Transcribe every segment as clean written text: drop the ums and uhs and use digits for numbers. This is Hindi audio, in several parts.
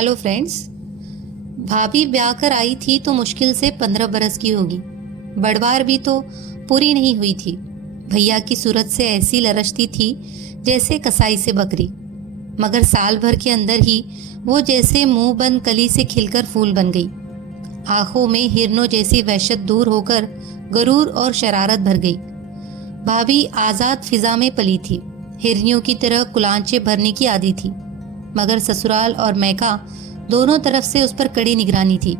Hello friends. भाभी ब्याह कर आई थी तो मुश्किल से 15 बरस की होगी। बड़वार भी तो पूरी नहीं हुई थी। भैया की सूरत से ऐसी लरचती थी जैसे कसाई से बकरी, मगर साल भर के अंदर ही वो जैसे मुंह बंद कली से खिलकर फूल बन गई। आंखों में हिरनों जैसी वहशत दूर होकर गरूर और शरारत भर गई। भाभी आज़ाद फिजा में पली थी, हिरनियों की तरह कुलांचे भरने की आदी थी, मगर ससुराल और मैका दोनों तरफ से उस पर कड़ी निगरानी थी।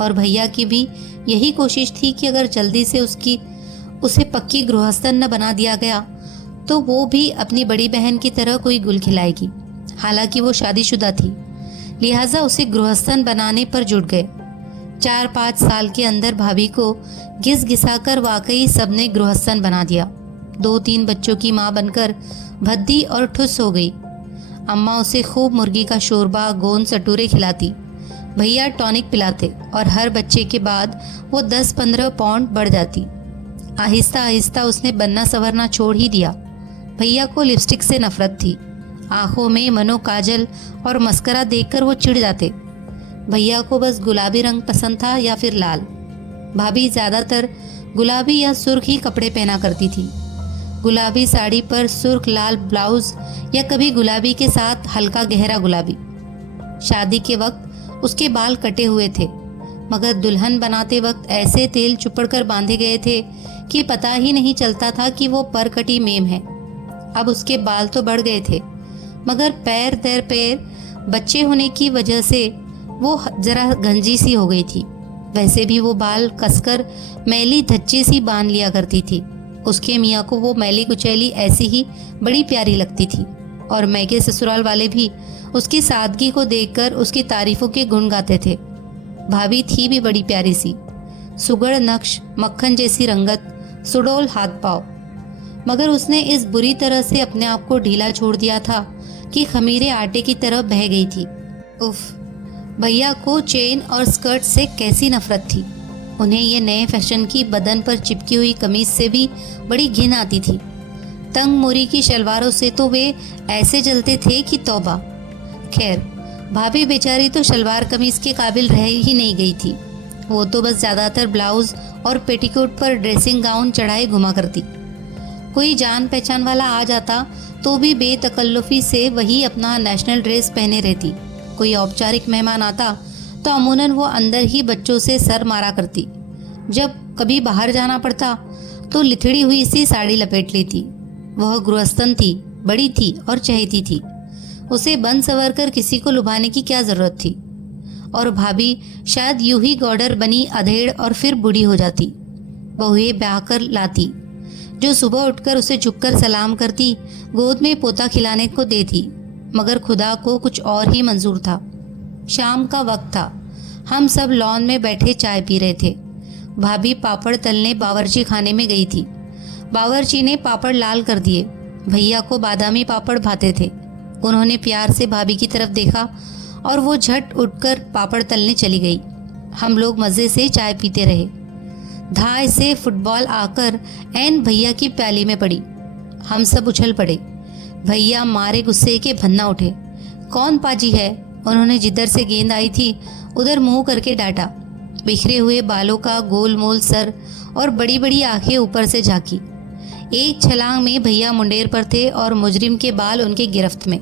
और भैया की भी यही कोशिश थी कि अगर जल्दी से उसे पक्की गृहस्थन न बना दिया गया तो वो भी अपनी बड़ी बहन की तरह कोई गुल खिलाएगी। हालांकि वो शादीशुदा थी, लिहाजा उसे गृहस्थन बनाने पर जुट गए। 4-5 साल के अंदर भाभी को घिस घिसाकर वाकई सबने गृहस्थन बना दिया। 2-3 बच्चों की माँ बनकर भद्दी और ठुस हो गई। अम्मा उसे खूब मुर्गी का शोरबा, गोंद सटूरे खिलाती, भैया टॉनिक पिलाते और हर बच्चे के बाद वो 10-15 पाउंड बढ़ जाती। आहिस्ता आहिस्ता उसने बनना संवरना छोड़ ही दिया। भैया को लिपस्टिक से नफरत थी। आंखों में मनो काजल और मस्करा देखकर वो चिढ़ जाते। भैया को बस गुलाबी रंग पसंद था या फिर लाल। भाभी ज़्यादातर गुलाबी या सुर्ख ही कपड़े पहना करती थी। गुलाबी साड़ी पर सुर्ख लाल ब्लाउज या कभी गुलाबी के साथ हल्का गहरा गुलाबी। शादी के वक्त उसके बाल कटे हुए थे, मगर दुल्हन बनाते वक्त ऐसे तेल चुपड़कर बांधे गए थे कि पता ही नहीं चलता था कि वो परकटी मेम है। अब उसके बाल तो बढ़ गए थे, मगर पैर दर पैर बच्चे होने की वजह से वो जरा गंजी सी हो गई थी। वैसे भी वो बाल कसकर मैली धच्ची सी बांध लिया करती थी। उसके मियाँ को वो मैली कुचैली ऐसी ही बड़ी प्यारी लगती थी, और मैके ससुराल वाले भी उसकी सादगी को देखकर उसकी तारीफों के गुण गाते थे। भाभी थी भी बड़ी प्यारी सी, सुगड़ नक्श, मक्खन जैसी रंगत, सुडौल हाथ पाव, मगर उसने इस बुरी तरह से अपने आप को ढीला छोड़ दिया था कि खमीरे आटे की तरह बह गई थी। उफ, भैया को चेन और स्कर्ट से कैसी नफरत थी। उन्हें ये नए फैशन की बदन पर चिपकी हुई कमीज से भी बड़ी घिन आती थी। तंग मोरी की शलवारों से तो वे ऐसे जलते थे कि तौबा। खैर, भाभी बेचारी तो शलवार कमीज के काबिल रह ही नहीं गई थी। वो तो बस ज़्यादातर ब्लाउज और पेटीकोट पर ड्रेसिंग गाउन चढ़ाए घुमा करती। कोई जान पहचान वाला आ जाता तो भी बेतकल्लुफी से वही अपना नेशनल ड्रेस पहने रहती। कोई औपचारिक मेहमान आता तो अमूनन वो अंदर ही बच्चों से सर मारा करती। जब कभी बाहर जाना पड़ता तो लिथड़ी हुई सी साड़ी लपेट लेती। वह गृहस्थन थी, बड़ी थी और चहेती थी। उसे बन सवर कर किसी को लुभाने की क्या जरूरत थी। और भाभी शायद यूं ही गॉडर बनी अधेड़ और फिर बूढ़ी हो जाती। बहुएं ब्याह कर लाती जो सुबह उठकर उसे झुककर सलाम करती, गोद में पोता खिलाने को देती, मगर खुदा को कुछ और ही मंजूर था। शाम का वक्त था। हम सब लॉन में बैठे चाय पी रहे थे। भाभी पापड़ तलने बावर्ची खाने में गई थी। बावर्ची ने पापड़ लाल कर दिए। भैया को बादामी पापड़ भाते थे। उन्होंने प्यार से भाभी की तरफ देखा और वो झट उठकर पापड़ तलने चली गई। हम लोग मज़े से चाय पीते रहे। धाय से फुटबॉल आकर ऐन भैया की प्याली में पड़ी। हम सब उछल पड़े। भैया मारे गुस्से के भन्ना उठे। कौन पाजी है? उन्होंने जिधर से गेंद आई थी उधर मुंह करके डांटा। बिखरे हुए बालों का गोल मोल सर और बड़ी बड़ी आंखें ऊपर से झांकी। एक छलांग में भैया मुंडेर पर थे और मुजरिम के बाल उनके गिरफ्त में।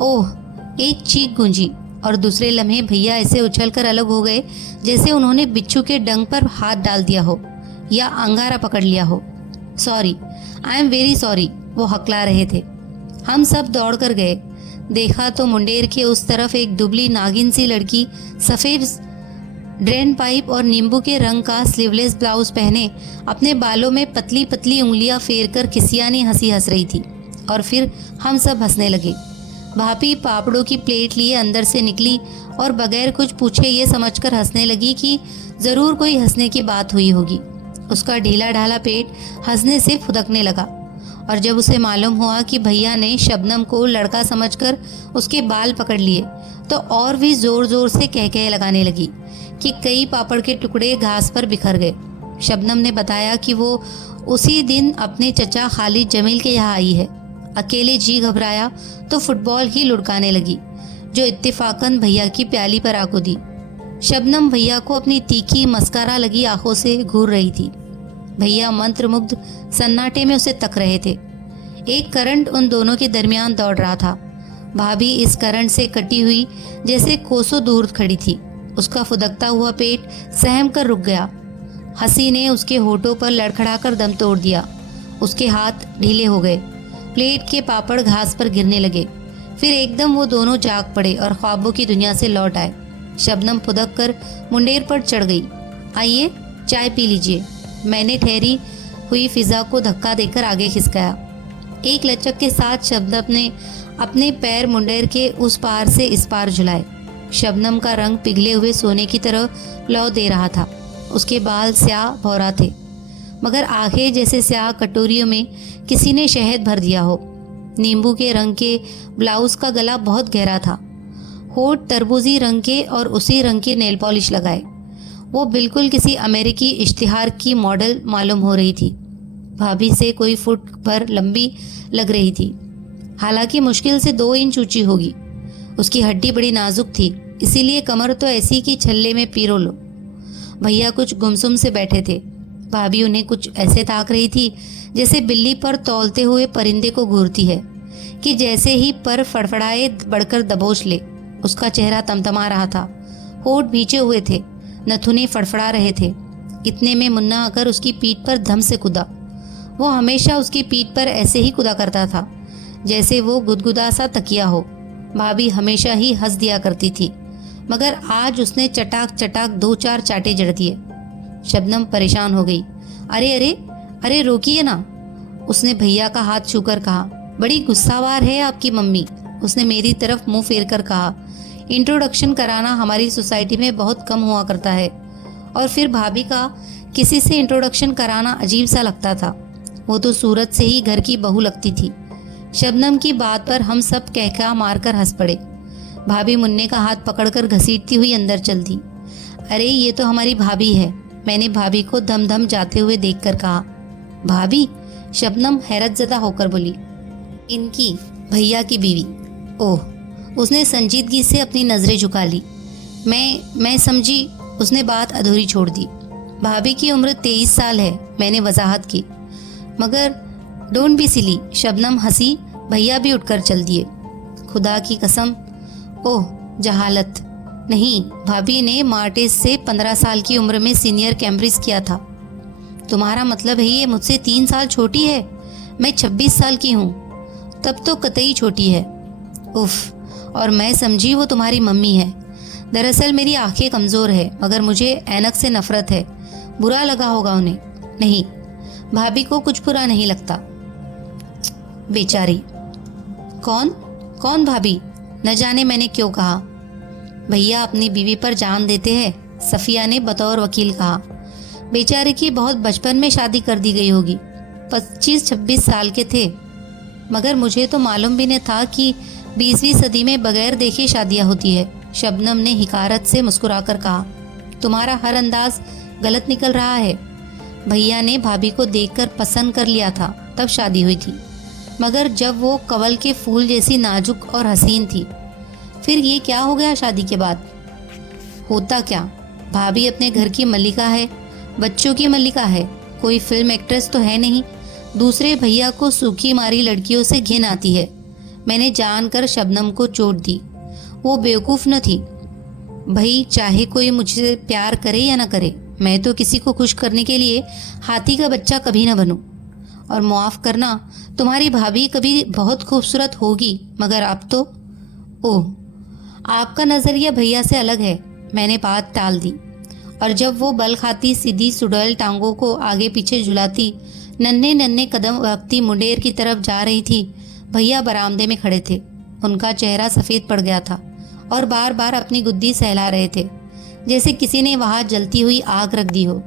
ओह! एक चीख गूंजी और दूसरे लम्हे भैया ऐसे उछलकर अलग हो गए जैसे उन्होंने बिच्छू के डंक पर हाथ डाल दिया हो या अंगारा पकड़ लिया हो। Sorry, I am very sorry, वो हकला रहे थे। हम सब दौड़ कर गए। देखा तो मुंडेर के उस तरफ एक दुबली नागिन सी लड़की सफ़ेद ड्रेन पाइप और नींबू के रंग का स्लीवलेस ब्लाउज पहने अपने बालों में पतली पतली उंगलियां फेर कर किसियानी हंसी हंस रही थी। और फिर हम सब हंसने लगे। भाभी पापड़ों की प्लेट लिए अंदर से निकली और बगैर कुछ पूछे ये समझकर हंसने लगी कि ज़रूर कोई हंसने की बात हुई होगी। उसका ढीला ढाला पेट हंसने से फुदकने लगा। और जब उसे मालूम हुआ कि भैया ने शबनम को लड़का समझकर उसके बाल पकड़ लिए तो और भी ज़ोर ज़ोर से कह लगाने लगी कि कई पापड़ के टुकड़े घास पर बिखर गए। शबनम ने बताया कि वो उसी दिन अपने चचा खालिद जमील के यहाँ आई है। अकेले जी घबराया तो फुटबॉल ही लुढ़काने लगी। जो इत्तेफाकन भैया की प्याली पर आ कूदी। शबनम भैया को अपनी तीखी मस्कारा लगी आंखों से घूर रही थी। भैया मंत्रमुग्ध सन्नाटे में उसे तक रहे थे। एक करंट उन दोनों के दरमियान दौड़ रहा था। भाभी इस करंट से कटी हुई जैसे कोसों दूर खड़ी थी। उसका फुदकता हुआ पेट सहम कर रुक गया। हंसी ने उसके होठों पर लड़खड़ाकर दम तोड़ दिया। उसके हाथ ढीले हो गए। प्लेट के पापड़ घास पर गिरने लगे। फिर एकदम वो दोनों जाग पड़े और ख्वाबों की दुनिया से लौट आए। शबनम फुदक कर मुंडेर पर चढ़ गई। आइए चाय पी लीजिए। मैंने ठहरी हुई फिजा को धक्का देकर आगे खिसकाया। एक लचक के साथ शबनम ने अपने पैर मुंडेर के उस पार से इस पार झुलाए। शबनम का रंग पिघले हुए सोने की तरह लौ दे रहा था। उसके बाल स्याह भौरा थे, मगर आंखें जैसे स्याह कटोरियों में किसी ने शहद भर दिया हो। नींबू के रंग के ब्लाउज का गला बहुत गहरा था। होठ तरबूजी रंग के और उसी रंग की नेल पॉलिश लगाए। वो बिल्कुल किसी अमेरिकी इश्तिहार की मॉडल मालूम हो रही थी। भाभी से कोई फुट भर लंबी लग रही थी, हालांकि मुश्किल से 2 इंच ऊंची होगी। उसकी हड्डी बड़ी नाजुक थी, इसीलिए कमर तो ऐसी कि छल्ले में पीरो लो। भैया कुछ गुमसुम से बैठे थे। भाभी उन्हें कुछ ऐसे ताक रही थी जैसे बिल्ली पर तौलते हुए परिंदे को घूरती है, कि जैसे ही पर फड़फड़ाए बढ़कर दबोच ले। उसका चेहरा तमतमा रहा था। होठ भींचे हुए थे, नथुने फड़फड़ा रहे थे। इतने में मुन्ना आकर उसकी पीठ पर धम से कूदा। वो हमेशा उसकी पीठ पर ऐसे ही कूदा करता था जैसे वो गुदगुदा सा तकिया हो। भाभी हमेशा ही हंस दिया करती थी, मगर आज उसने चटाक चटाक 2-4 चाटे जड़ दिए। शबनम परेशान हो गई। अरे अरे अरे रोकिए ना, उसने भैया का हाथ छूकर कहा। बड़ी गुस्सावार है आपकी मम्मी, उसने मेरी तरफ मुंह फेर कर कहा। इंट्रोडक्शन कराना हमारी सोसाइटी में बहुत कम हुआ करता है, और फिर भाभी का किसी से इंट्रोडक्शन कराना अजीब सा लगता था। वो तो सूरत से ही घर की बहू लगती थी। शबनम की बात पर हम सब कहका मारकर हंस पड़े। भाभी मुन्ने का हाथ पकड़कर घसीटती हुई अंदर चल दी। अरे ये तो हमारी भाभी है, मैंने भाभी को धम धम जाते हुए देखकर कहा। भाभी? शबनम हैरतजदा होकर बोली। इनकी भैया की बीवी। ओह, उसने संजीदगी से अपनी नजरें झुका ली। मैं समझी, उसने बात अधूरी छोड़ दी। भाभी की उम्र 23 साल है, मैंने वजाहत की। मगर डोंट बी सिली, शबनम हंसी। भैया भी उठकर चल दिए। खुदा की कसम, ओह जहालत। नहीं, भाभी ने मार्टेस से 15 साल की उम्र में सीनियर कैम्ब्रिज किया था। तुम्हारा मतलब है ये मुझसे 3 साल छोटी है? मैं 26 साल की हूँ। तब तो कतई छोटी है। उफ, और मैं समझी वो तुम्हारी मम्मी है। दरअसल मेरी आंखें कमज़ोर है, मगर मुझे ऐनक से नफरत है। बुरा लगा होगा उन्हें। नहीं, भाभी को कुछ बुरा नहीं लगता। बेचारी। कौन भाभी? न जाने मैंने क्यों कहा। भैया अपनी बीवी पर जान देते हैं, सफिया ने बतौर वकील कहा। बेचारे की बहुत बचपन में शादी कर दी गई होगी, 25-26 साल के थे। मगर मुझे तो मालूम भी न था कि 20वीं सदी में बगैर देखे शादियां होती है। शबनम ने हिकारत से मुस्कुराकर कहा। तुम्हारा हर अंदाज गलत निकल रहा है। भैया ने भाभी को देखकर पसंद कर लिया था, तब शादी हुई थी। मगर जब वो कवल के फूल जैसी नाजुक और हसीन थी, फिर ये क्या हो गया शादी के बाद? होता क्या, भाभी अपने घर की मल्लिका है, बच्चों की मल्लिका है, कोई फिल्म एक्ट्रेस तो है नहीं। दूसरे भैया को सूखी मारी लड़कियों से घिन आती है। मैंने जानकर शबनम को चोट दी। वो बेवकूफ़ न थी। भाई चाहे कोई मुझसे प्यार करे या ना करे, मैं तो किसी को खुश करने के लिए हाथी का बच्चा कभी ना बनूं। और मुआफ़ करना, तुम्हारी भाभी कभी बहुत खूबसूरत होगी, मगर अब तो ओह, आपका नज़रिया भैया से अलग है। मैंने बात टाल दी, और जब वो बल खाती सीधी सुडौल टांगों को आगे पीछे झुलाती नन्हे नन्हे कदम रखती मुंडेर की तरफ जा रही थी, भैया बरामदे में खड़े थे। उनका चेहरा सफ़ेद पड़ गया था और बार बार अपनी गुद्दी सहला रहे थे, जैसे किसी ने वहाँ जलती हुई आग रख दी हो।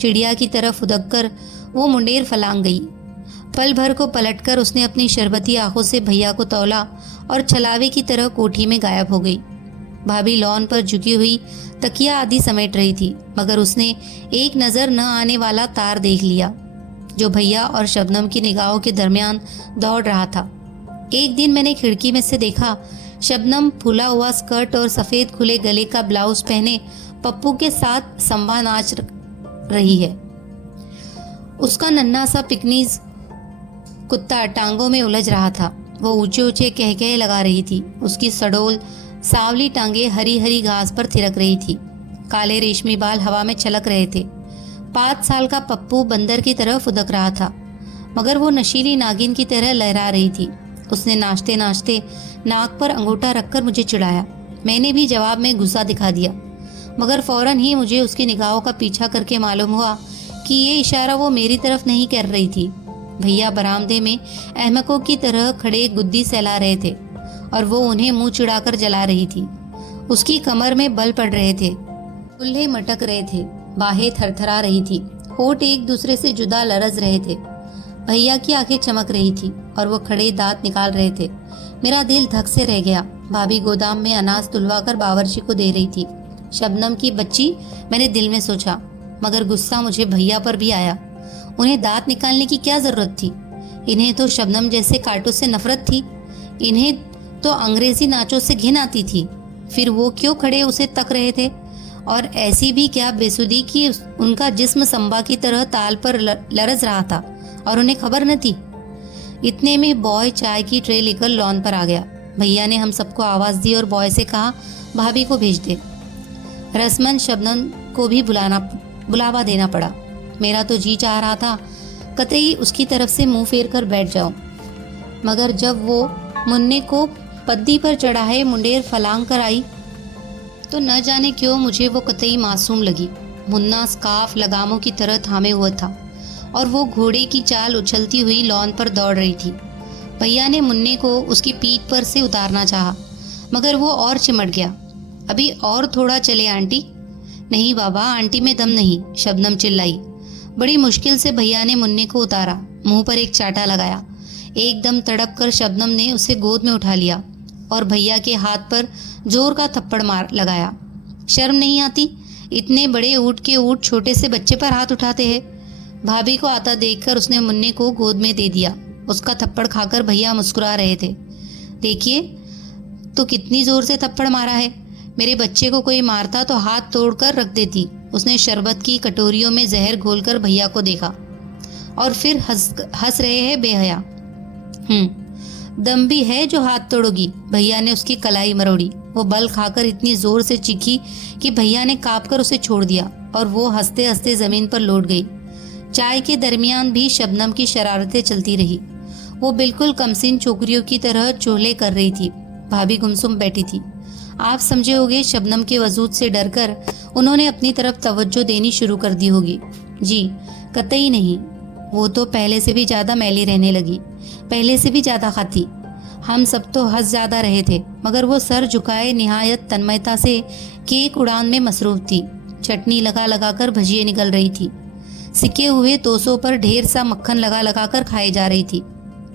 चिड़िया की तरफ उदक कर वो मुंडेर फलांग गई। पल भर को पलटकर उसने अपनी शरबती आंखों से भैया को तौला और छलावे की तरह कोठी में गायब हो गई। भाभी लॉन पर झुकी हुई तकिया आदि समेट रही थी, मगर उसने एक नज़र न आने वाला तार देख लिया, जो भैया और शबनम की निगाहों के दरमियान दौड़ रहा था। एक दिन मैंने खिड़की में से देखा, शबनम फूला हुआ स्कर्ट और सफ़ेद खुले गले का ब्लाउज पहने पप्पू के साथ संभा नाच रही है। उसका नन्हा सा पिकनीज कुत्ता टांगों में उलझ रहा था। वो ऊंचे ऊंचे कहकहे लगा रही थी। उसकी सडोल सांवली टांगे हरी हरी घास पर थिरक रही थी। काले रेशमी बाल हवा में छलक रहे थे। 5 साल का पप्पू बंदर की तरह फुदक रहा था, मगर वो नशीली नागिन की तरह लहरा रही थी। उसने नाचते नाचते नाक पर अंगूठा रखकर मुझे चिढ़ाया। मैंने भी जवाब में गुस्सा दिखा दिया, मगर फौरन ही मुझे उसकी निगाहों का पीछा करके मालूम हुआ कि ये इशारा वो मेरी तरफ नहीं कर रही थी। भैया बरामदे में अहमकों की तरह खड़े गुद्दी सहला रहे थे और वो उन्हें मुंह चिढ़ाकर जला रही थी। उसकी कमर में बल पड़ रहे थे, कुल्हे मटक रहे थे, बाहें थरथरा रही थी, होठ एक दूसरे से जुदा लरज रहे थे। भैया की आंखें चमक रही थी और वो खड़े दांत निकाल रहे थे। मेरा दिल धक से रह गया। भाभी गोदाम में अनाज तुलवा कर बावर्ची को दे रही थी। शबनम की बच्ची, मैंने दिल में सोचा, मगर गुस्सा मुझे भैया पर भी आया। उन्हें दांत निकालने की क्या जरूरत थी? इन्हें तो शबनम जैसे कांटों से नफरत थी। इन्हें तो अंग्रेजी नाचों से घिन आती थी। फिर वो क्यों खड़े उसे तक रहे थे? और ऐसी भी क्या बेसुधी कि उनका जिस्म संबा की तरह ताल पर लरज रहा था और उन्हें खबर न थी। इतने में बॉय चाय की ट्रे लेकर लॉन पर आ गया। भैया ने हम सबको आवाज़ दी और बॉय से कहा, भाभी को भेज दे। रसमन शबनम को भी बुलावा देना पड़ा। मेरा तो जी चाह रहा था कतई उसकी तरफ से मुंह फेर कर बैठ जाऊं, मगर जब वो मुन्ने को पद्दी पर चढ़ाए मुंडेर फलांग कर आई तो न जाने क्यों मुझे वो कतई मासूम लगी। मुन्ना स्कार्फ लगामों की तरह थामे हुआ था और वो घोड़े की चाल उछलती हुई लॉन पर दौड़ रही थी। भैया ने मुन्ने को उसकी पीठ पर से उतारना चाहा, मगर वो और चिमट गया। अभी और थोड़ा चले आंटी। नहीं बाबा, आंटी में दम नहीं, शबनम चिल्लाई। बड़ी मुश्किल से भैया ने मुन्ने को उतारा, मुंह पर एक चाटा लगाया। एकदम तड़प कर शबनम ने उसे गोद में उठा लिया और भैया के हाथ पर जोर का थप्पड़ मार लगाया। शर्म नहीं आती? इतने बड़े ऊँट के ऊँट छोटे से बच्चे पर हाथ उठाते हैं। भाभी को आता देखकर उसने मुन्ने को गोद में दे दिया। उसका थप्पड़ खाकर भैया मुस्कुरा रहे थे। देखिए तो कितनी जोर से थप्पड़ मारा है। मेरे बच्चे को कोई मारता तो हाथ तोड़कर रख देती। उसने शरबत की कटोरियों में जहर घोलकर भैया को देखा और फिर हंस रहे हैं बेहया। दम भी है जो हाथ तोड़ोगी? भैया ने उसकी कलाई मरोड़ी। वो बल खाकर इतनी जोर से चीखी कि भैया ने कांपकर उसे छोड़ दिया और वो हंसते हंसते जमीन पर लौट गई। चाय के दरमियान भी शबनम की शरारतें चलती रही। वो बिल्कुल कमसीन छोकरियों की तरह चोले कर रही थी। भाभी गुमसुम बैठी थी। आप समझे होगे शबनम के वजूद से डरकर उन्होंने अपनी तरफ तवज्जो देनी शुरू कर दी होगी। जी कतई नहीं, वो तो पहले से भी ज़्यादा मैली रहने लगी, पहले से भी ज़्यादा खाती। हम सब तो हंस ज़्यादा रहे थे, मगर वो सर झुकाए निहायत तन्मयता से केक उड़ान में मसरूफ थी। चटनी लगा लगा कर भजिए निकल रही थी। सिके हुए तोसों पर ढेर सा मक्खन लगा लगा कर खाई जा रही थी।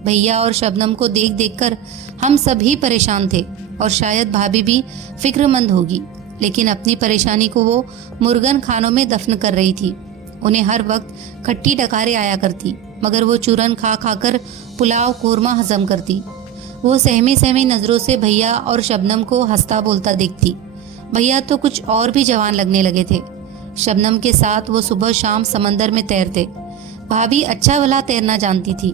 भैया और शबनम को देख देख कर हम सभी परेशान थे और शायद भाभी भी फिक्रमंद होगी, लेकिन अपनी परेशानी को वो मुर्गन खानों में दफन कर रही थी। उन्हें हर वक्त खट्टी डकारें आया करती, मगर वो चूरन खा खाकर पुलाव कोरमा हजम करती। वो सहमी सहमी नज़रों से भैया और शबनम को हंसता बोलता देखती। भैया तो कुछ और भी जवान लगने लगे थे। शबनम के साथ वो सुबह शाम समंदर में तैरते। भाभी अच्छा भला तैरना जानती थी,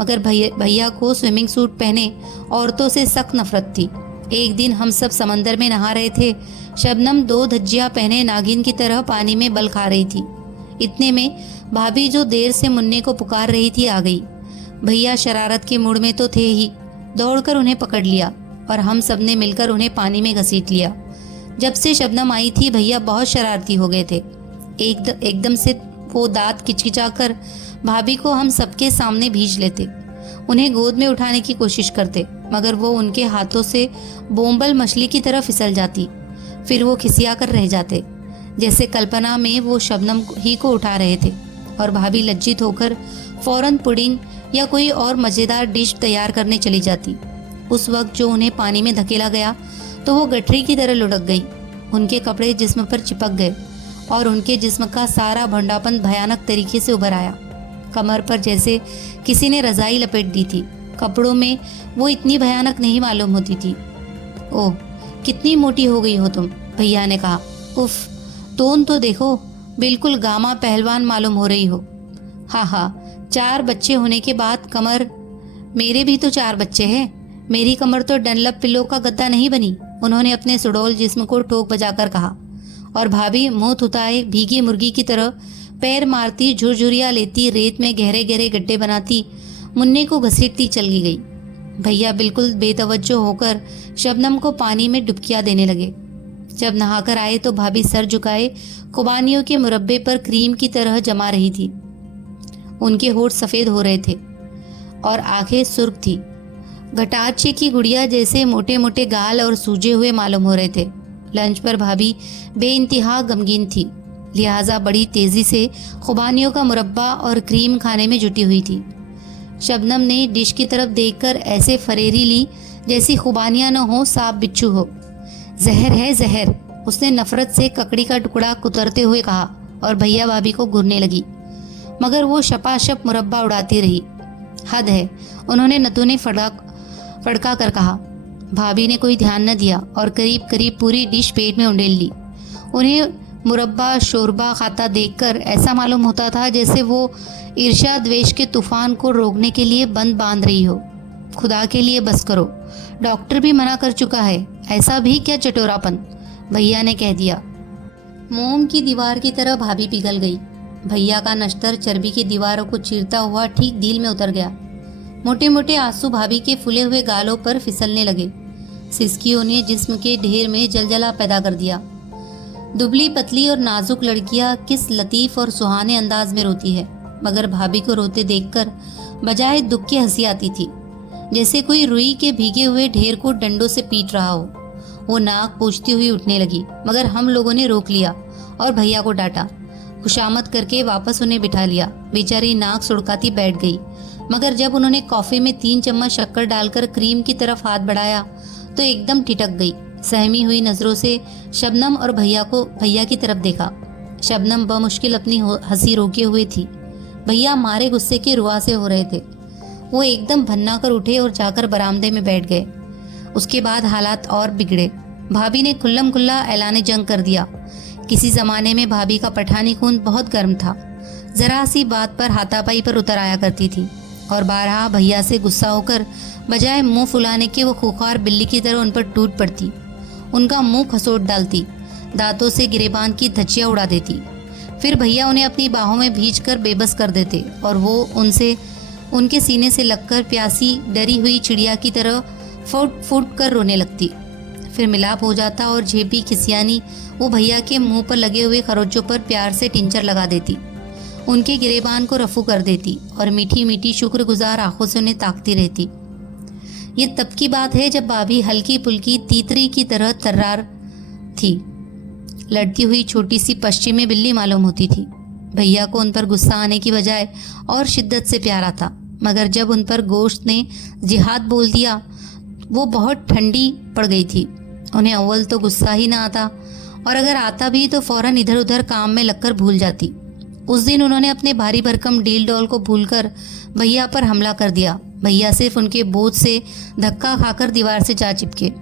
मगर भैया को स्विमिंग सूट पहने औरतों से सख्त नफरत थी। एक दिन हम सब समंदर में नहा रहे थे। शबनम 2 धज्जियाँ पहने नागिन की तरह पानी में बल खा रही थी। इतने में भाभी जो देर से मुन्ने को पुकार रही थी आ गई। भैया शरारत के मूड में तो थे ही, दौड़कर उन्हें पकड़ लिया और हम सब ने मिलकर उन्हें पानी में घसीट लिया। जब से शबनम आई थी भैया बहुत शरारती हो गए थे। एकदम से वो दांत किचकिचाकर भाभी को हम सबके सामने भींच लेते, उन्हें गोद में उठाने की कोशिश करते, मगर वो उनके हाथों से बोंबल मछली की तरह फिसल जाती। फिर वो खिसिया कर रह जाते, जैसे कल्पना में वो शबनम ही को उठा रहे थे, और भाभी लज्जित होकर फौरन पुडिंग या कोई और मज़ेदार डिश तैयार करने चली जाती। उस वक्त जो उन्हें पानी में धकेला गया तो वो गठरी की तरह लुढ़क गई। उनके कपड़े जिस्म पर चिपक गए और उनके जिस्म का सारा भंडापन भयानक तरीके से उभर आया। कमर पर जैसे किसी ने रजाई लपेट दी थी। कपड़ों में वो इतनी भयानक नहीं मालूम होती थी। ओह, कितनी मोटी हो गई हो तुम, भैया ने कहा। उफ, तोन तो देखो, बिल्कुल गामा पहलवान मालूम हो रही हो। हाँ हाँ, 4 बच्चे होने के बाद कमर, मेरे भी तो 4 बच्चे हैं, मेरी कमर तो डनलप पिलो का गद्दा नहीं बनी, उन्होंने अपने सुडौल जिस्म को ठोक बजाकर कहा। और भाभी मुंह थुताए भीगी मुर्गी की तरह पैर मारती, झुरझुरिया लेती, रेत में गहरे गहरे गड्ढे बनाती, मुन्ने को घसीटती चली गई। भैया बिल्कुल बेतवज्जो होकर शबनम को पानी में डुबकियां देने लगे। जब नहाकर आए तो भाभी सर झुकाए खुबानियों के मुरब्बे पर क्रीम की तरह जमा रही थी। उनके होठ सफेद हो रहे थे और आंखें सुर्ख थी। घटाचे की गुड़िया जैसे मोटे मोटे गाल और सूजे हुए मालूम हो रहे थे। लंच पर भाभी बेइंतहा गमगीन थी, लिहाजा बड़ी तेजी से खुबानियों का मुरब्बा और क्रीम खाने में जुटी हुई थी। शबनम ने डिश की तरफ देखकर ऐसे फरेरी ली जैसी खुबानियां न हो, सांप बिच्छू हो। जहर है जहर, उसने नफरत से ककड़ी का टुकड़ा कुतरते हुए कहा और भैया भाभी को घूरने लगी, मगर वो शपाशप मुरब्बा उड़ाती रही। हद है, उन्होंने नतूने फड़का कर कहा। भाभी ने कोई ध्यान न दिया और करीब करीब पूरी डिश पेट में उंडेल ली। उन्हें मुरब्बा शोरबा खाता देखकर ऐसा मालूम होता था जैसे वो ईर्ष्या द्वेष के तूफान को रोकने के लिए बंद बांध रही हो। खुदा के लिए बस करो, डॉक्टर भी मना कर चुका है, ऐसा भी क्या चटोरापन, भैया ने कह दिया। मोम की दीवार की तरह भाभी पिघल गई। भैया का नश्तर चर्बी की दीवारों को चीरता हुआ ठीक दिल में उतर गया। मोटे मोटे आंसू भाभी के फूले हुए गालों पर फिसलने लगे। सिसकियों ने जिस्म के ढेर में जलजला पैदा कर दिया। दुबली पतली और नाजुक लड़कियां किस लतीफ और सुहाने अंदाज में रोती है, मगर भाभी को रोते देखकर बजाय दुख की हंसी आती थी, जैसे कोई रुई के भीगे हुए ढेर को डंडों से पीट रहा हो। वो नाक पूछती हुई उठने लगी, मगर हम लोगों ने रोक लिया और भैया को डांटा। खुशामद करके वापस उन्हें बिठा लिया। बेचारी नाक सुड़काती बैठ गई, मगर जब उन्होंने कॉफी में 3 चम्मच शक्कर डालकर क्रीम की तरफ हाथ बढ़ाया तो एकदम ठिठक गई। सहमी हुई नजरों से शबनम और भैया की तरफ देखा। शबनम बमुश्किल अपनी हंसी रोके हुए थी। भैया मारे गुस्से के रुआ से हो रहे थे। वो एकदम भन्ना कर उठे और जाकर बरामदे में बैठ गए। उसके बाद हालात और बिगड़े। भाभी ने खुल्लम खुल्ला ऐलान जंग कर दिया। किसी जमाने में भाभी का पठानी खून बहुत गर्म था, जरा सी बात पर हाथापाई पर उतर आया करती थी और बारहा भैया से गुस्सा होकर बजाय मुंह फुलाने के वो खूंखार बिल्ली की तरह उन पर टूट पड़ती, उनका मुंह खसोट डालती, दांतों से गिरेबान की धज्जियां उड़ा देती। फिर भैया उन्हें अपनी बाहों में भींचकर बेबस कर देते और वो उनके सीने से लगकर प्यासी डरी हुई चिड़िया की तरह फुट फुट कर रोने लगती। फिर मिलाप हो जाता और झेपी खिसियानी वो भैया के मुंह पर लगे हुए खरोचों पर प्यार से टिंचर लगा देती, उनके गिरेबान को रफू कर देती और मीठी मीठी शुक्रगुजार आंखों से उन्हें ताकती रहती। ये तब की बात है जब भाभी हल्की पुल्की तीतरी की तरह तर्रार थी, लड़ती हुई छोटी सी पश्चिमी बिल्ली मालूम होती थी। भैया को उन पर गुस्सा आने की बजाय और शिद्दत से प्यार आता, मगर जब उन पर गोश्त ने जिहाद बोल दिया वो बहुत ठंडी पड़ गई थी। उन्हें अव्वल तो गुस्सा ही ना आता और अगर आता भी तो फौरन इधर उधर काम में लगकर भूल जाती। उस दिन उन्होंने अपने भारी भरकम डील डॉल को भूलकर भैया पर हमला कर दिया। भैया सिर्फ उनके बोझ से धक्का खाकर दीवार से जा चिपके।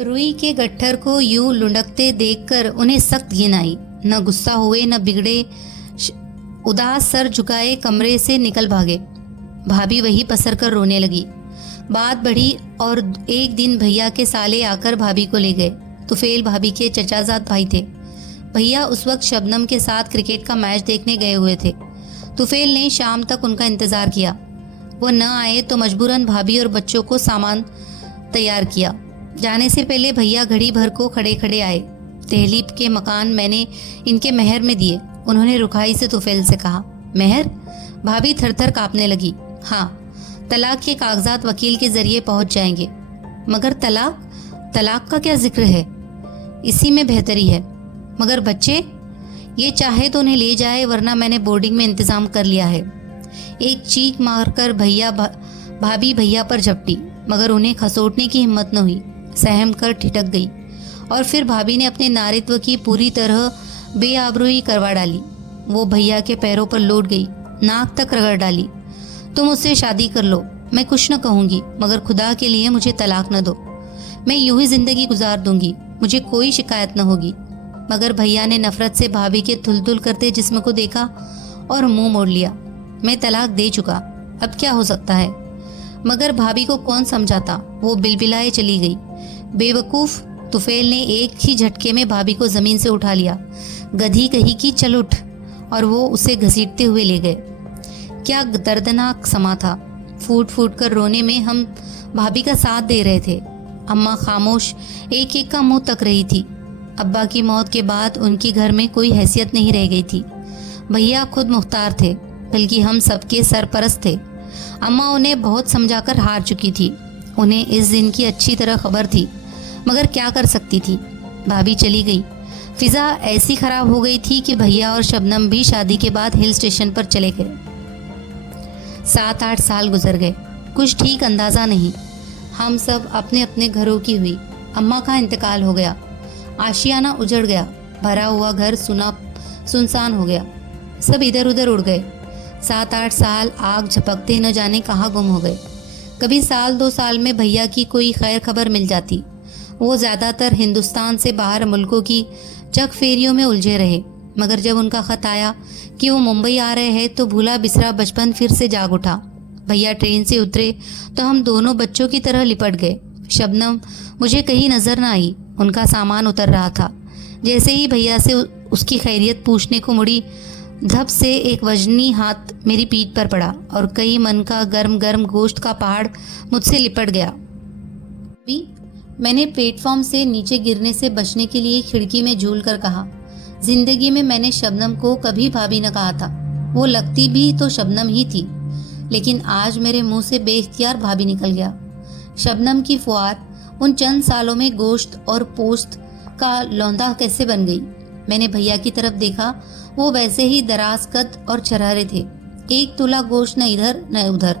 रुई के गट्ठर को यूं लुढ़कते देखकर उन्हें सख्त घिन आई। न गुस्सा हुए न बिगड़े, उदास सर झुकाए कमरे से निकल भागे। भाभी वही पसर कर रोने लगी। बात बढ़ी और एक दिन भैया के साले आकर भाभी को ले गए। तुफेल भाभी के चचाजाद भाई थे। भैया उस वक्त शबनम के साथ क्रिकेट का मैच देखने गए हुए थे। तुफेल ने शाम तक उनका इंतजार किया। वो न आए तो मजबूरन भाभी और बच्चों को सामान तैयार किया। जाने से पहले भैया घड़ी भर को खड़े खड़े आए। तहलीब के मकान मैंने इनके मेहर में दिए, उन्होंने रुखाई से तुफेल से कहा। मेहर? भाभी थरथर कांपने लगी। हाँ, तलाक के कागजात वकील के जरिए पहुंच जाएंगे। मगर तलाक का क्या जिक्र है? इसी में बेहतरी है। मगर बच्चे? ये चाहे तो उन्हें ले जाए, वरना मैंने बोर्डिंग में इंतजाम कर लिया है। एक चीख मारकर भाभी भैया पर झपटी, मगर उन्हें खसोटने की हिम्मत न हुई। सहम कर ठिठक गई और फिर भाभी ने अपने नारित्व की पूरी तरह बेआबरूई करवा डाली। वो भैया के पैरों पर लौट गई, नाक तक रगड़ डाली। तुम उससे शादी कर लो, मैं कुछ न कहूँगी, मगर खुदा के लिए मुझे तलाक न दो। मैं यूं ही जिंदगी गुजार दूंगी, मुझे कोई शिकायत न होगी। मगर भैया ने नफरत से भाभी के थुलथुल करते जिस्म को देखा और मुंह मोड़ लिया। मैं तलाक दे चुका, अब क्या हो सकता है। मगर भाभी को कौन समझाता, वो बिलबिलाए चली गई। बेवकूफ तुफेल ने एक ही झटके में भाभी को जमीन से उठा लिया। गधी कही कि चल उठ, और वो उसे घसीटते हुए ले गए। क्या दर्दनाक समा था। फूट फूट कर रोने में हम भाभी का साथ दे रहे थे। अम्मा खामोश एक एक का मुंह तक रही थी। अब्बा की मौत के बाद उनकी घर में कोई हैसियत नहीं रह गई थी। भैया खुद मुख्तार थे, बल्कि हम सबके सरपरस्त थे। अम्मा उन्हें बहुत समझाकर हार चुकी थी। उन्हें इस दिन की अच्छी तरह खबर थी, मगर क्या कर सकती थी। भाभी चली गई। फिजा ऐसी खराब हो गई थी कि भैया और शबनम भी शादी के बाद हिल स्टेशन पर चले गए। 7-8 साल गुजर गए, कुछ ठीक अंदाज़ा नहीं। हम सब अपने अपने घरों की हुई। अम्मा का इंतकाल हो गया, आशियाना उजड़ गया, भरा हुआ घर सुनसान हो गया, सब इधर उधर उड़ गए। 7-8 साल आग झपकते न जाने कहाँ गुम हो गए। कभी साल 2 साल में भैया की कोई खैर खबर मिल जाती। वो ज़्यादातर हिंदुस्तान से बाहर मुल्कों की चक फेरियों में उलझे रहे। मगर जब उनका खत आया कि वो मुंबई आ रहे हैं तो भूला बिसरा बचपन फिर से जाग उठा। भैया ट्रेन से उतरे तो हम दोनों बच्चों की तरह लिपट गए। शबनम मुझे कहीं नजर न आई, उनका सामान उतर रहा था। जैसे ही भैया से उसकी खैरियत पूछने को मुड़ी, धप से एक वजनी हाथ मेरी पीठ पर पड़ा और कई मन का गर्म गर्म गोश्त का पहाड़ मुझसे लिपट गया। मैंने प्लेटफॉर्म से नीचे गिरने से बचने के लिए खिड़की में झूल कर कहा, जिंदगी में मैंने शबनम को कभी भाभी न कहा था। वो लगती भी तो शबनम ही थी, लेकिन आज मेरे मुंह से बेइख्तियार भाभी निकल गया। शबनम की फुआर उन चंद सालों में गोश्त और पोस्त का लौंदा कैसे बन गई। मैंने भैया की तरफ देखा, वो वैसे ही दराज कद और छरहरे थे। 1 तोला गोश्त न इधर न उधर।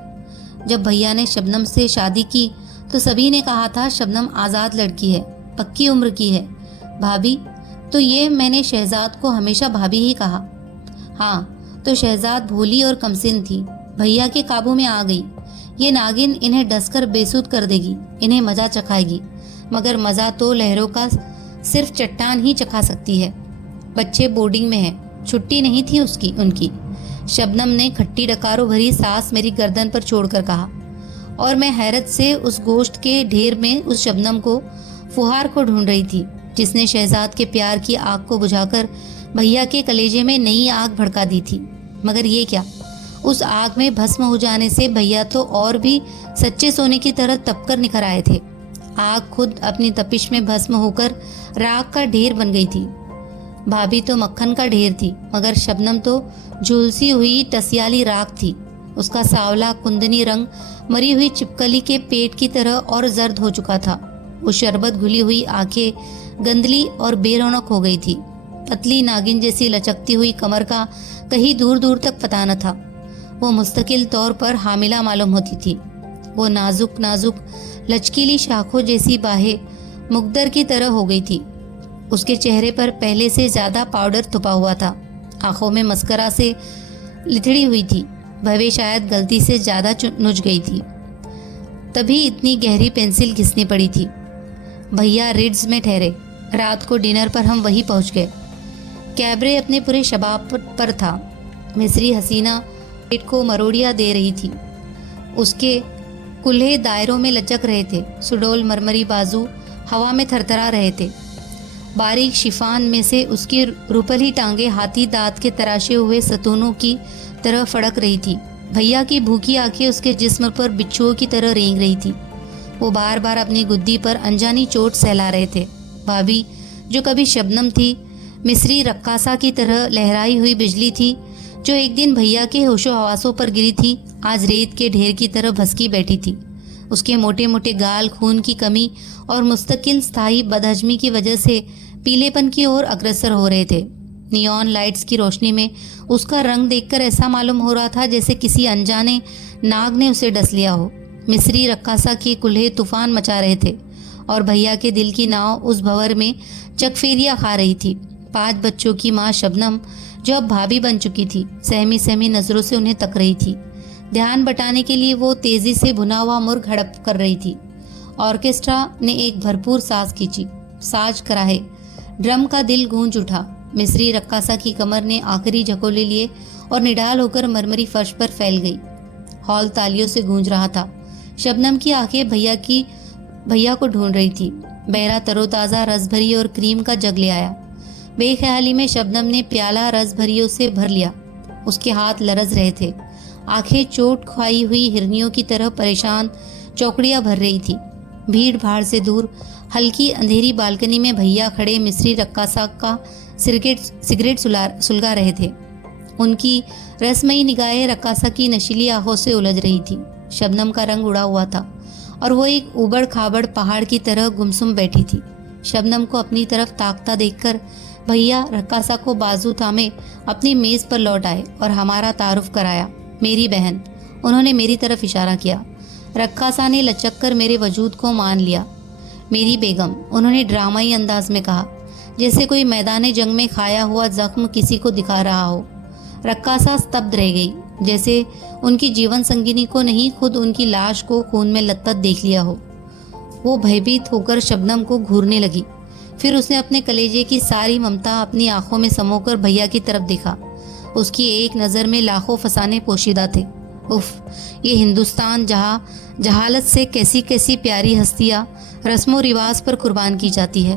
जब भैया ने शबनम से शादी की तो सभी ने कहा था शबनम आज़ाद लड़की है, पक्की उम्र की है। भाभी तो ये मैंने शहजाद को हमेशा भाभी ही कहा। हाँ, तो शहजाद भोली और कमसिन थी, भैया के काबू में आ गई। ये नागिन इन्हें डसकर बेसुध कर देगी, इन्हें मज़ा चखाएगी। मगर मज़ा तो लहरों का सिर्फ चट्टान ही चखा सकती है। बच्चे बोर्डिंग में हैं, छुट्टी नहीं थी उनकी। शबनम ने खट्टी डकारों भरी सांस मेरी गर्दन पर छोड़कर कहा, और मैं हैरत से उस गोश्त के ढेर में उस शबनम को, फुहार को ढूंढ रही थी जिसने शहजाद के प्यार की आग को बुझाकर भैया के कलेजे में नई आग भड़का दी थी। मगर ये क्या, उस आग में भस्म हो जाने से भैया तो और भी सच्चे सोने की तरह तपकर निखर आए थे। आग खुद अपनी तपिश में भस्म होकर राख का ढेर बन गई थी। भाभी तो मक्खन का ढेर थी, मगर शबनम तो झुलसी हुई टसियाली राख थी। उसका सावला कुंदनी रंग मरी हुई चिपकली के पेट की तरह और जर्द हो चुका था। वो शरबत घुली हुई आंखें गंदली और बेरौनक हो गई थी। पतली नागिन जैसी लचकती हुई कमर का कहीं दूर दूर तक पता न था। वो मुस्तकिल तौर पर हामिला मालूम होती थी। वो नाजुक नाजुक लचकीली शाखों जैसी बाहें मुकद्दर की तरह हो गई थी। उसके चेहरे पर पहले से ज्यादा पाउडर थुपा हुआ था। आंखों में मस्करा से लिथड़ी हुई थी। भवे शायद गलती से ज्यादा नुच गई थी, तभी इतनी गहरी पेंसिल घिसनी पड़ी थी। भैया रिड्स में ठहरे। रात को डिनर पर हम वहीं पहुंच गए। कैबरे अपने पूरे शबाब पर था। मिस्री हसीना पेट को मरोड़िया दे रही थी। उसके कुल्हे दायरों में लचक रहे थे। सुडोल मरमरी बाजू हवा में थरथरा रहे थे। बारीक शिफान में से उसकी रुपली टांगे हाथी दांत के तराशे हुए सतूनों की तरह फड़क रही थी। भैया की भूखी आंखें उसके जिस्म पर बिच्छुओं की तरह रेंग रही थी। वो बार बार अपनी गुद्दी पर अनजानी चोट सहला रहे थे। भाभी, जो कभी शबनम थी, मिस्री रक्कासा की तरह लहराई हुई बिजली थी, जो एक दिन भैया के होशो हवासों पर गिरी थी, आज रेत के ढेर की तरह भसकी बैठी थी। उसके मोटे मोटे गाल खून की कमी और मुस्तकिल स्थायी बदहजमी की वजह से पीलेपन की ओर अग्रसर हो रहे थे। नियॉन लाइट्स की रोशनी में उसका रंग देखकर ऐसा मालूम हो रहा था जैसे किसी अनजाने नाग ने उसे डस लिया हो। मिस्री रक्कासा के कुल्हे तूफान मचा रहे थे और भैया के दिल की नाव उस भंवर में चकफेरिया खा रही थी। 5 बच्चों की माँ शबनम, जो अब भाभी बन चुकी थी, सहमी सहमी नजरों से उन्हें तक रही थी। ध्यान बटाने के लिए वो तेजी से भुना हुआ मुर्ग हड़प कर रही थी ऑर्केस्ट्रा ने एक भरपूर साज कराहे। ड्रम का दिल गूंज उठा। मिस्री रक्कासा की कमर ने आखिरी झकोले लिए और निढाल होकर मरमरी फर्श पर फैल गई। हॉल तालियों से गूंज रहा था। शबनम की आंखें भैया को ढूंढ रही थी। बहरा तरोताज़ा रस भरी और क्रीम का जग ले आया। बेख्याली में शबनम ने प्याला रस भरियों से भर लिया। उसके हाथ लरज रहे थे। आंखें चोट खाई हुई हिरनियों की तरह परेशान चौकड़ियां भर रही थी। भीड़ भाड़ से दूर हल्की अंधेरी बालकनी में भैया खड़े मिस्री रक्कासा का सिगरेट सुलगा रहे थे। उनकी रसमयी निगाहें रक्कासा की नशीली आहों से उलझ रही थी। शबनम का रंग उड़ा हुआ था और वो एक उबड़ खाबड़ पहाड़ की तरह गुमसुम बैठी थी। शबनम को अपनी तरफ ताकता देखकर भैया रक्कासा को बाजू थामे अपनी मेज पर लौट आए और हमारा तारुफ कराया। मेरी बहन, उन्होंने मेरी तरफ इशारा किया। रक्कासा ने लचक कर मेरे वजूद को मान लिया। मेरी बेगम, उन्होंने ड्रामाई अंदाज में कहा, जैसे कोई मैदान जंग में खाया हुआ जख्म किसी को दिखा रहा हो। रक्कासा स्तब्ध रह गई, जैसे उनकी जीवन संगिनी को नहीं, खुद उनकी लाश को खून में लथपथ देख लिया हो। वो भयभीत होकर शबनम को घूरने लगी। फिर उसने अपने कलेजे की सारी ममता अपनी आंखों में समोकर भैया की तरफ देखा। उसकी एक नज़र में लाखों फसाने पोशीदा थे। उफ, ये हिंदुस्तान जहाँ जहालत से कैसी कैसी प्यारी हस्तियाँ रस्मों रिवाज पर कुर्बान की जाती है।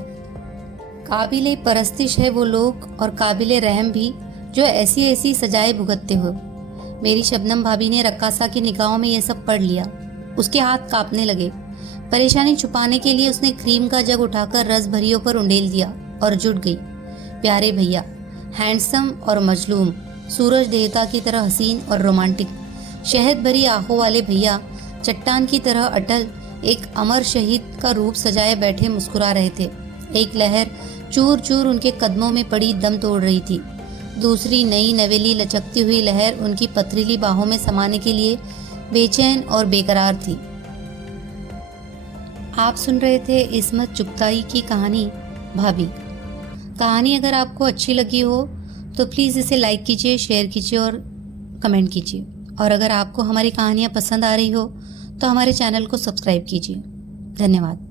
काबिले परस्तिश है वो लोग और काबिले रहम भी जो ऐसी ऐसी सजाएं भुगतते हो। मेरी शबनम भाभी ने रक्कासा की निगाहों में यह सब पढ़ लिया। उसके हाथ कांपने लगे। परेशानी छुपाने के लिए उसने क्रीम का जग उठाकर रस भरियों पर उंडेल दिया और जुट गई। प्यारे भैया, हैंडसम और मजलूम, सूरज देवता की तरह हसीन और रोमांटिक, शहद भरी आंखों वाले भैया चट्टान की तरह अटल, एक अमर शहीद का रूप सजाए बैठे मुस्कुरा रहे थे। एक लहर चूर चूर उनके कदमों में पड़ी दम तोड़ रही थी। दूसरी नई नवेली लचकती हुई लहर उनकी पथरीली बाहों में समाने के लिए बेचैन और बेकरार थी। आप सुन रहे थे इस्मत चुगताई की कहानी भाभी। कहानी अगर आपको अच्छी लगी हो तो प्लीज़ इसे लाइक कीजिए, शेयर कीजिए और कमेंट कीजिए। और अगर आपको हमारी कहानियाँ पसंद आ रही हो तो हमारे चैनल को सब्सक्राइब कीजिए। धन्यवाद।